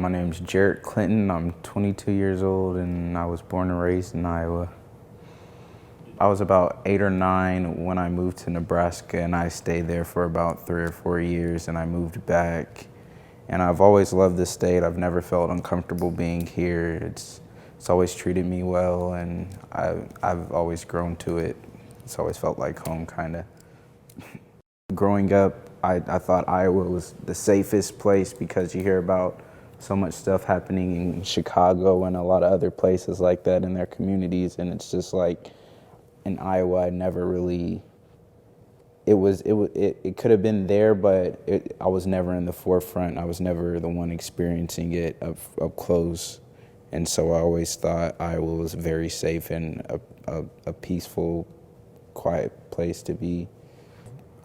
My name's Jarrett Clinton. I'm 22 years old and I was born and raised in Iowa. I was about 8 or 9 when I moved to Nebraska, and I stayed there for about 3 or 4 years, and I moved back. And I've always loved this state. I've never felt uncomfortable being here. It's always treated me well, and I've always grown to it. It's always felt like home, kind of. Growing up, I thought Iowa was the safest place because you hear about so much stuff happening in Chicago and a lot of other places like that in their communities, and it's just like in Iowa, I never really. It could have been there, but I was never in the forefront. I was never the one experiencing it up close, and so I always thought Iowa was very safe and a peaceful, quiet place to be.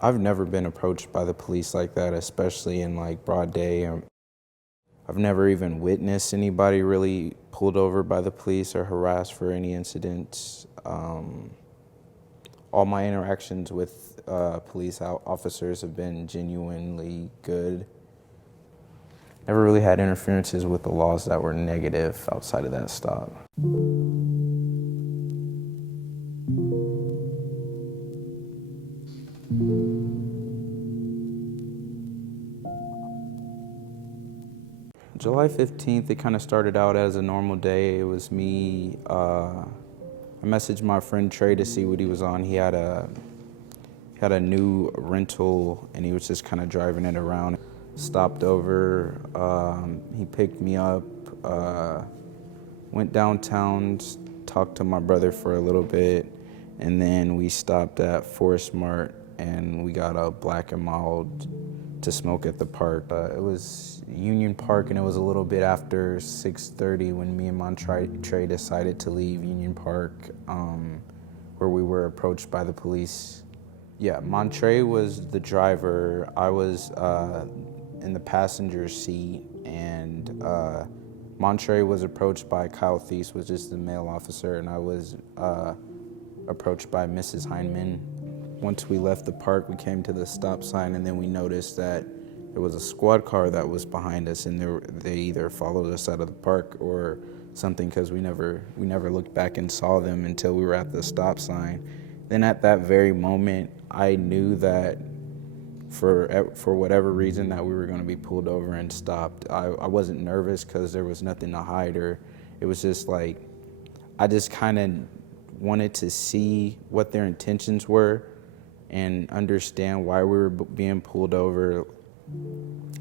I've never been approached by the police like that, especially in like broad day. I've never even witnessed anybody really pulled over by the police or harassed for any incidents. All my interactions with police officers have been genuinely good. Never really had interferences with the laws that were negative outside of that stop. July 15th, it kind of started out as a normal day. It was me, I messaged my friend Trey to see what he was on. He had a new rental and he was just kind of driving it around. Stopped over, he picked me up, went downtown, talked to my brother for a little bit, and then we stopped at Forest Mart and we got a Black and Mild to smoke at the park. It was Union Park, and it was a little bit after 6:30 when me and Montray decided to leave Union Park, where we were approached by the police. Yeah, Montray was the driver. I was in the passenger seat, and Montray was approached by Kyle Thies, which is the male officer, and I was approached by Mrs. Heineman. Once we left the park, we came to the stop sign, and then we noticed that there was a squad car that was behind us, and they either followed us out of the park or something, because we never looked back and saw them until we were at the stop sign. Then at that very moment, I knew that for whatever reason that we were going to be pulled over and stopped. I wasn't nervous because there was nothing to hide, or it was just like I just kind of wanted to see what their intentions were and understand why we were being pulled over.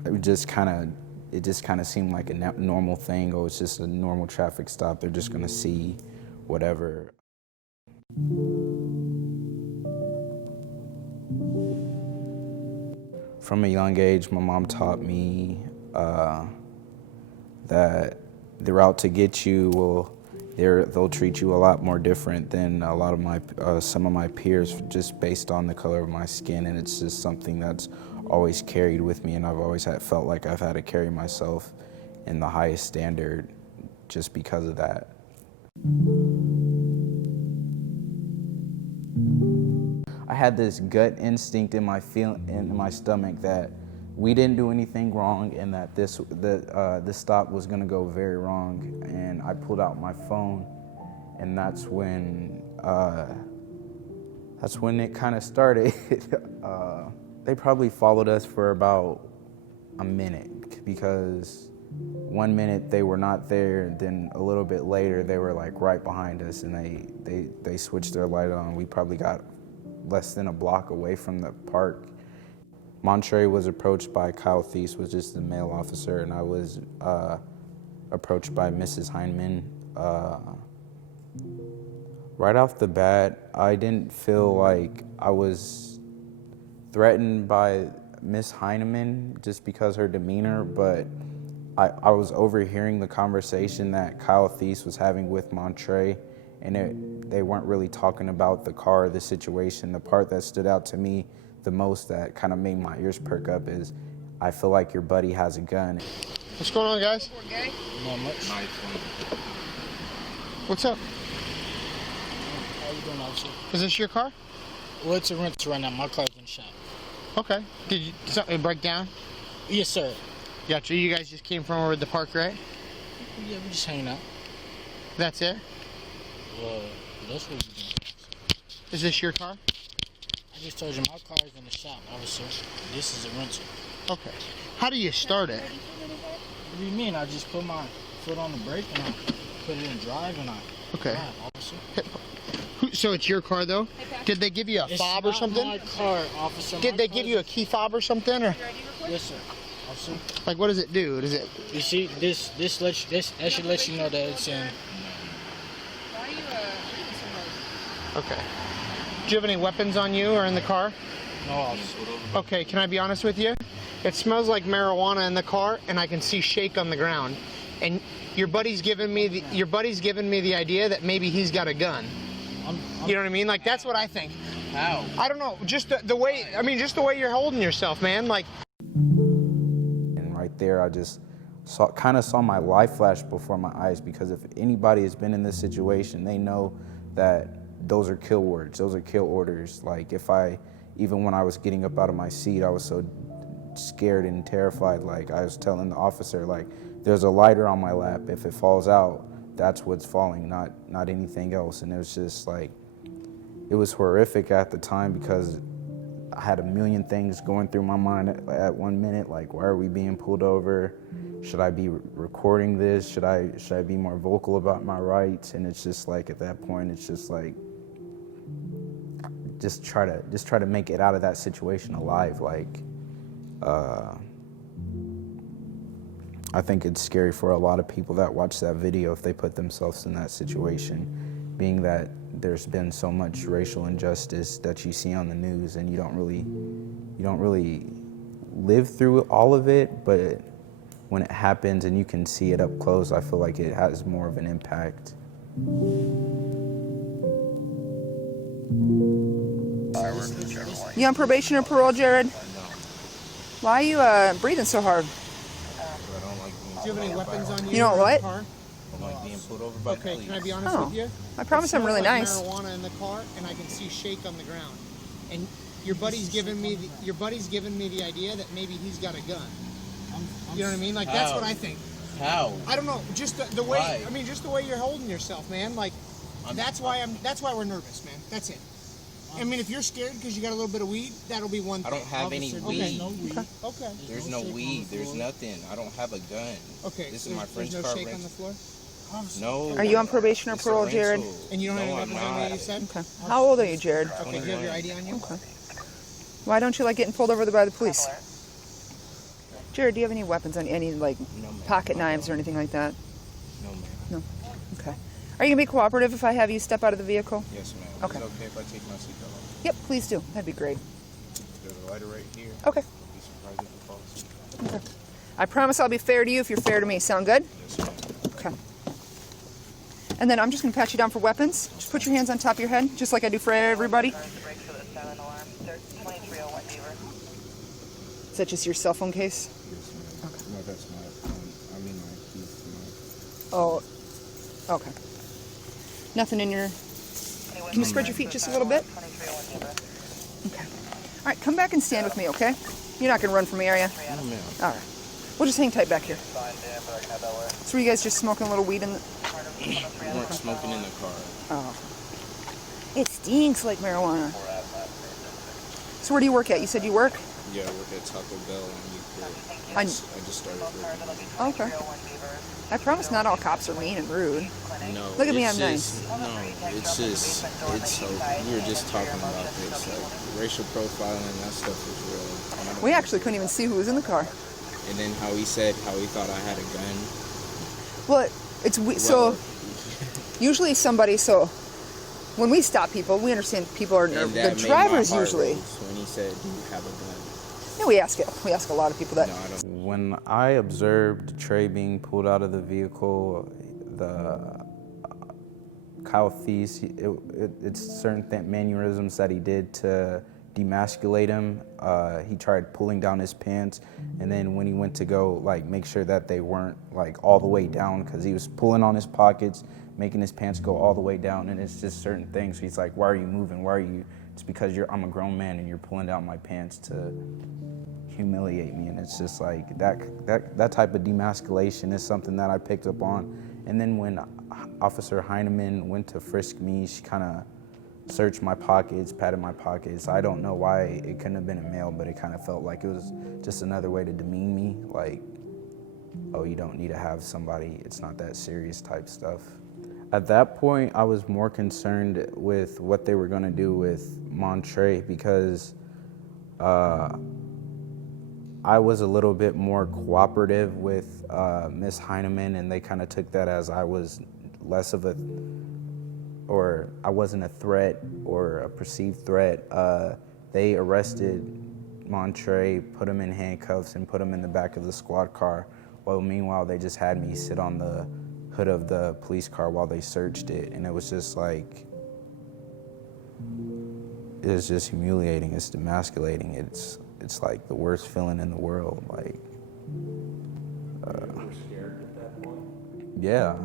It just kind of seemed like a normal thing. Oh, it's just a normal traffic stop. They're just gonna see whatever. From a young age, my mom taught me that the route to get you they'll treat you a lot more different than a lot of some of my peers, just based on the color of my skin, and it's just something that's always carried with me, and I've always felt like I've had to carry myself in the highest standard just because of that. I had this gut instinct in my stomach that we didn't do anything wrong, and that this stop was gonna go very wrong. And I pulled out my phone, and that's when it kind of started. They probably followed us for about a minute, because 1 minute they were not there, and then a little bit later they were like right behind us, and they switched their light on. We probably got less than a block away from the park. Montray was approached by Kyle Thies, which is the male officer, and I was approached by Mrs. Heineman. Right off the bat, I didn't feel like I was threatened by Miss Heineman just because her demeanor, but I was overhearing the conversation that Kyle Thies was having with Montray, and they weren't really talking about the car, the situation. The part that stood out to me the most, that kind of made my ears perk up, is I feel like your buddy has a gun. What's going on, guys? Not much. What's up? How you doing, officer? Is this your car? Well, it's a rental right now. My car's been shot. Okay. Did something break down? Yes, sir. Gotcha. You guys just came from over at the park, right? Yeah, we just hanging out. That's it? Well, that's what we doing. Is this your car? I just told you my car is in the shop, officer. This is a rental. Okay. How do you start it? What do you mean? I just put my foot on the brake and I put it in drive and I Okay. drive, officer. So it's your car, though? Did they give you a fob or something? It's not my car, officer. Did they give you a key fob or something? Or Yes, sir. Officer. like, what does it do? Does it? You see, that should let you know that it's in. Okay. Do you have any weapons on you or in the car? No, officer. Okay. Can I be honest with you? It smells like marijuana in the car, and I can see shake on the ground. And your buddy's giving me the idea that maybe he's got a gun. You know what I mean? Like, that's what I think. How? I don't know. Just the way. I mean, just the way you're holding yourself, man. Like. And right there, I just kind of saw my life flash before my eyes, because if anybody has been in this situation, they know that those are kill words. Those are kill orders. Like, even when I was getting up out of my seat, I was so scared and terrified. Like, I was telling the officer, like, there's a lighter on my lap. If it falls out, that's what's falling, not anything else. And it was just like, it was horrific at the time, because I had a million things going through my mind at 1 minute. Like, why are we being pulled over? Should I be recording this? Should I be more vocal about my rights? And it's just like, at that point, it's just like, just try to make it out of that situation alive. Like, I think it's scary for a lot of people that watch that video if they put themselves in that situation, being that there's been so much racial injustice that you see on the news, and you don't really live through all of it, but when it happens and you can see it up close, I feel like it has more of an impact. You on probation or parole, Jared? Why are you breathing so hard? Do you have any weapons on you? You know or in what? the car? I'm like being pulled over by Okay. Can I be honest Oh. with you? I promise It I'm really smells like nice. Marijuana in the car, and I can see shake on the ground. And your buddy's giving me the idea that maybe he's got a gun. You know what I mean? Like, that's what I think. How? I don't know. Just the way. Why? I mean, just the way you're holding yourself, man. Like, that's why we're nervous, man. That's it. I mean, if you're scared because you got a little bit of weed, that'll be one I thing. don't have any weed. Okay. There's no weed. There's nothing. I don't have a gun. Okay. This is my friend's There's no car. shake on the floor. No. Are you on probation or It's a parole, Jared? rental. And you don't have No, any I'm weapons on you, not. you said? Okay. How old are you, Jared? Okay. Do you have your ID on you? Okay. Why don't you like getting pulled over by the police? Jared, do you have any weapons on you? Any, like, No, ma'am. pocket knives or anything like that? No, ma'am. No. Okay. Are you going to be cooperative if I have you step out of the vehicle? Yes, ma'am. Okay. Is it okay if I take my seatbelt off? Yep, please do. That'd be great. There's a lighter right here. Okay. Be surprised if it falls. Okay. I promise I'll be fair to you if you're fair to me. Sound good? Yes, ma'am. Okay. And then I'm just going to pat you down for weapons. Just put your hands on top of your head, just like I do for everybody. Is that just your cell phone case? No, that's my phone. I mean, my keys to my... Oh, okay. Nothing in your... Can you spread your feet just a little bit? Okay. All right, come back and stand with me, okay? You're not going to run from me, are you? No, ma'am. All right. We'll just hang tight back here. So were you guys just smoking a little weed in the... We weren't smoking in the car. Oh. It stinks like marijuana. So where do you work at? You said you work? Yeah, I work at Taco Bell and Euclid. I- I just started working. Okay. I promise not all cops are mean and rude. No. Look at me, it's I'm nice. just- No, it's so. We were just talking about this, like racial profiling. That stuff is real. And I don't We like actually couldn't even see who was in the car. it. And then how he said how he thought I had a gun. Well, so usually somebody, so when we stop people, we understand people are And the that made my drivers heart usually. race when he said, "Do you have a gun?" Yeah, we ask it. We ask a lot of people that. No, I don't. When I observed Trey being pulled out of the vehicle, the Kyle Thies, it's certain mannerisms that he did to demasculate him. He tried pulling down his pants, and then when he went to go like make sure that they weren't like all the way down, because he was pulling on his pockets, making his pants go all the way down, and it's just certain things. He's like, "Why are you moving? Why are you?" It's because I'm a grown man and you're pulling down my pants to. humiliate me, and it's just like that type of demasculation is something that I picked up on. And then when Officer Heineman went to frisk me, she kind of searched my pockets, patted my pockets. I don't know why it couldn't have been a male, but it kind of felt like it was just another way to demean me, like, oh, you don't need to have somebody, it's not that serious type stuff. At that point, I was more concerned with what they were gonna do with Montray, because I was a little bit more cooperative with Miss Heineman, and they kind of took that as I was less of or I wasn't a threat or a perceived threat. They arrested Montray, put him in handcuffs, and put him in the back of the squad car. Well, meanwhile, they just had me sit on the hood of the police car while they searched it, and it was just like, it was just humiliating. It's demasculating. It's like the worst feeling in the world. Like, You were scared at that point? yeah,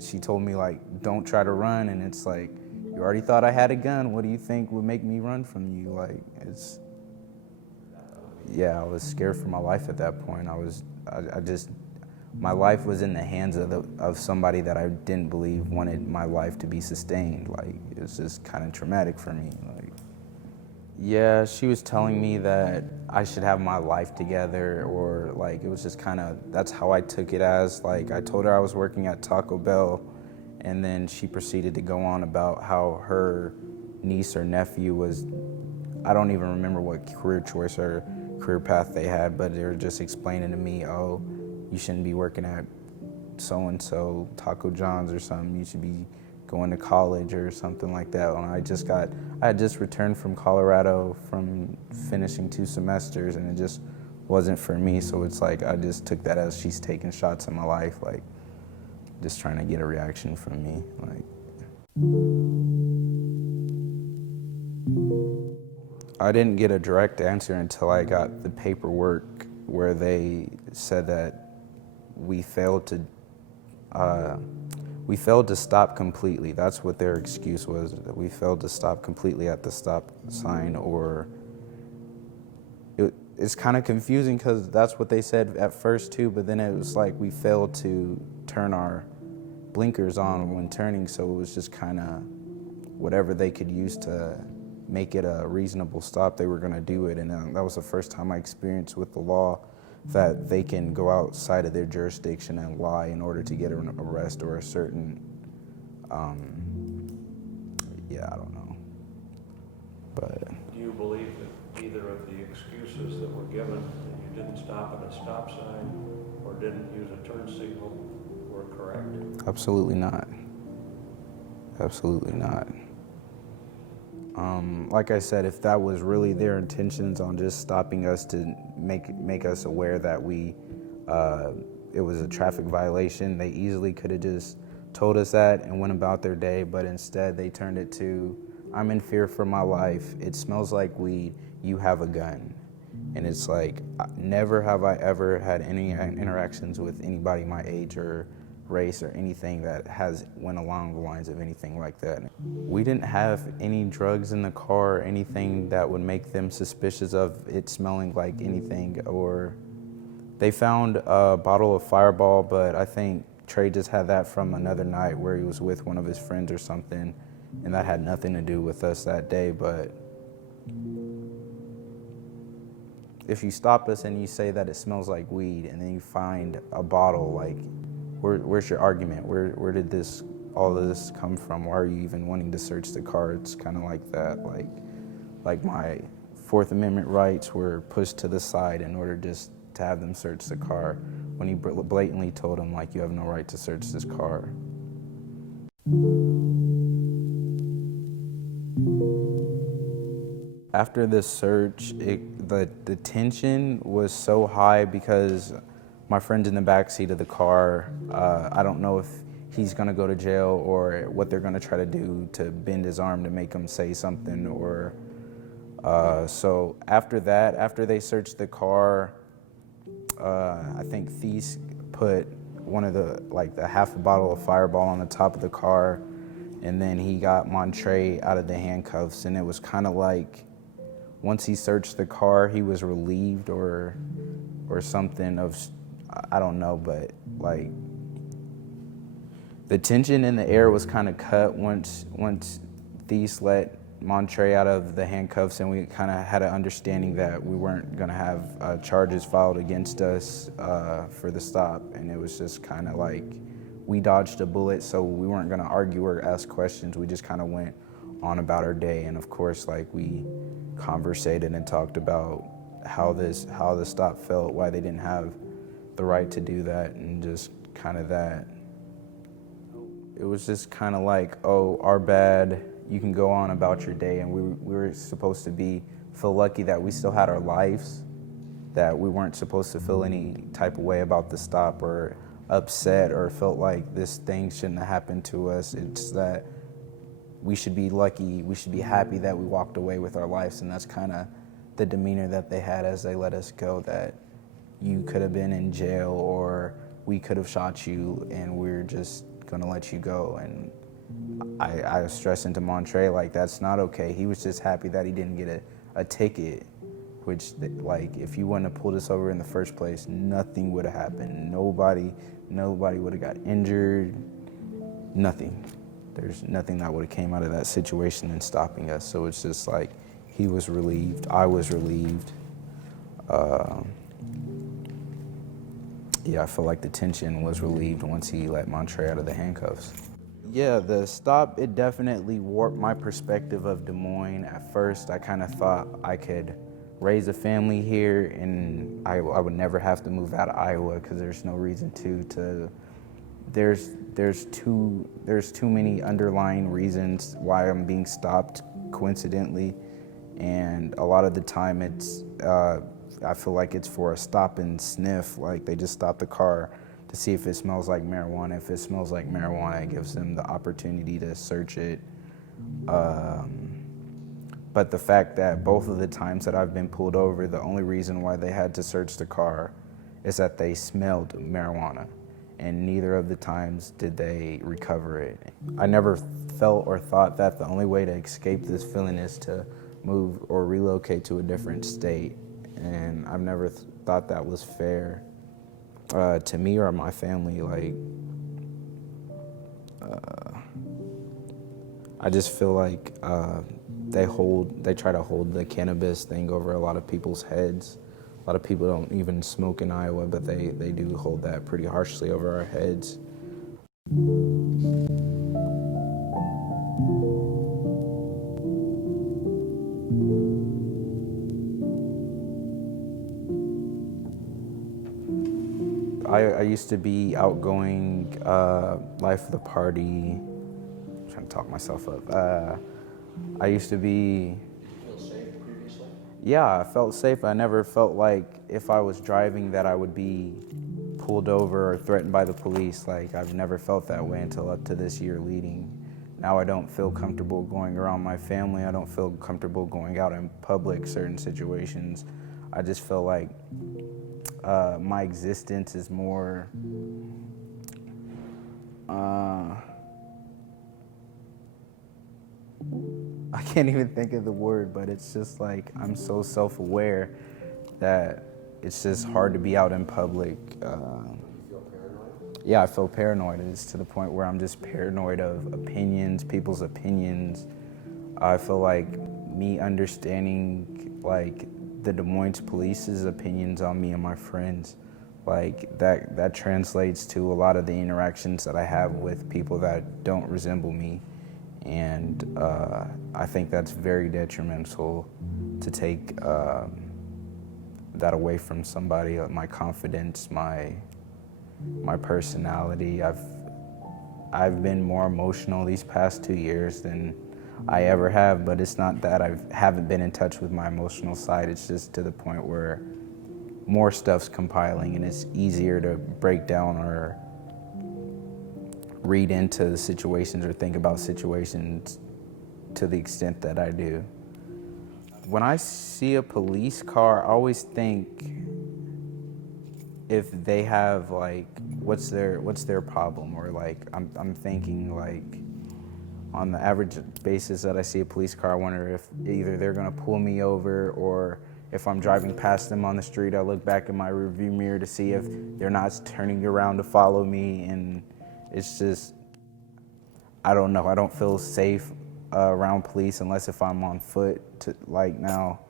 she told me, like, don't try to run, and it's like, you already thought I had a gun. What do you think would make me run from you? Like, yeah, I was scared for my life at that point. My life was in the hands of somebody that I didn't believe wanted my life to be sustained. Like, it was just kind of traumatic for me. Like, yeah, she was telling me that I should have my life together, or like, it was just kind of, that's how I took it as. Like, I told her I was working at Taco Bell, and then she proceeded to go on about how her niece or nephew was, I don't even remember what career choice or career path they had, but they were just explaining to me, oh, you shouldn't be working at so-and-so Taco John's or something, you should be going to college or something like that. When I had just returned from Colorado from finishing 2 semesters, and it just wasn't for me. So it's like, I just took that as she's taking shots at my life, like, just trying to get a reaction from me. Like, I didn't get a direct answer until I got the paperwork where they said that we failed to stop completely. That's what their excuse was, that we failed to stop completely at the stop sign, or it's kind of confusing because that's what they said at first too, but then it was like we failed to turn our blinkers on when turning, so it was just kind of whatever they could use to make it a reasonable stop, they were going to do it. And that was the first time I experienced with the law that they can go outside of their jurisdiction and lie in order to get an arrest or a certain, yeah, I don't know. But Do you believe that either of the excuses that were given, that you didn't stop at a stop sign or didn't use a turn signal, were correct? absolutely not. Absolutely not. Like I said, if that was really their intentions on just stopping us to make us aware that it was a traffic violation, they easily could have just told us that and went about their day, but instead they turned it to, I'm in fear for my life, it smells like weed, you have a gun. And it's like, never have I ever had any interactions with anybody my age or race or anything that has went along the lines of anything like that. We didn't have any drugs in the car or anything that would make them suspicious of it smelling like anything. Or they found a bottle of Fireball, but I think Trey just had that from another night where he was with one of his friends or something, and that had nothing to do with us that day. But if you stop us and you say that it smells like weed and then you find a bottle, like, where's your argument? Where did all of this come from? Why are you even wanting to search the car? It's kind of like that. Like my Fourth Amendment rights were pushed to the side in order just to have them search the car, when he blatantly told him, like, you have no right to search this car. After the search, the tension was so high because my friend's in the back seat of the car. I don't know if he's gonna go to jail or what they're gonna try to do to bend his arm to make him say something. Or so after that, after they searched the car, I think Thies put one of the half a bottle of Fireball on the top of the car, and then he got Montray out of the handcuffs, and it was kind of like once he searched the car, he was relieved or something of, I don't know, but like the tension in the air was kind of cut once Thies let Montray out of the handcuffs, and we kind of had an understanding that we weren't going to have charges filed against us for the stop. And it was just kind of like we dodged a bullet, so we weren't going to argue or ask questions. We just kind of went on about our day. And of course, like, we conversated and talked about how the stop felt, why they didn't have the right to do that, and just kind of that. It was just kind of like, oh, our bad, you can go on about your day. And we were supposed to feel lucky that we still had our lives, that we weren't supposed to feel any type of way about the stop or upset or felt like this thing shouldn't have happened to us. It's that we should be lucky, we should be happy that we walked away with our lives. And that's kind of the demeanor that they had as they let us go, that you could have been in jail or we could have shot you and we're just gonna let you go. And I was stressing to Montray, like, that's not okay. He was just happy that he didn't get a ticket, which, like, if you wouldn't have pulled us over in the first place, nothing would have happened. Nobody would have got injured, nothing. There's nothing that would have came out of that situation and stopping us. So it's just like, he was relieved, I was relieved. Yeah, I feel like the tension was relieved once he let Montray out of the handcuffs. Yeah, the stop, it definitely warped my perspective of Des Moines. At first, I kind of thought I could raise a family here and I would never have to move out of Iowa, because there's no reason to. There's too many underlying reasons why I'm being stopped coincidentally, and a lot of the time it's I feel like it's for a stop and sniff. Like, they just stop the car to see if it smells like marijuana. If it smells like marijuana, it gives them the opportunity to search it. But the fact that both of the times that I've been pulled over, the only reason why they had to search the car is that they smelled marijuana. And neither of the times did they recover it. I never felt or thought that the only way to escape this feeling is to move or relocate to a different state. And I've never thought that was fair to me or my family. Like, I just feel like they try to hold the cannabis thing over a lot of people's heads. A lot of people don't even smoke in Iowa, but they do hold that pretty harshly over our heads. I used to be outgoing, life of the party. I'm trying to talk myself up. I used to be. Feel safe previously? Yeah, I felt safe. I never felt like if I was driving that I would be pulled over or threatened by the police. Like, I've never felt that way until up to this year leading. Now I don't feel comfortable going around my family. I don't feel comfortable going out in public, certain situations. I just feel like my existence is more, I can't even think of the word, but it's just like I'm so self-aware that it's just hard to be out in public. You feel paranoid? Yeah, I feel paranoid. It's to the point where I'm just paranoid of opinions, people's opinions. I feel like me understanding, like, the Des Moines Police's opinions on me and my friends, like, that translates to a lot of the interactions that I have with people that don't resemble me. And I think that's very detrimental to take that away from somebody. My confidence, my personality. I've been more emotional these past 2 years than I ever have, but it's not that I haven't been in touch with my emotional side. It's just to the point where more stuff's compiling and it's easier to break down or read into the situations or think about situations to the extent that I do. When I see a police car, I always think if they have, like, what's their problem, or like I'm thinking, like, On the average basis that I see a police car, I wonder if either they're gonna pull me over, or if I'm driving past them on the street, I look back in my rearview mirror to see if they're not turning around to follow me. And it's just, I don't know. I don't feel safe around police unless if I'm on foot. Like now,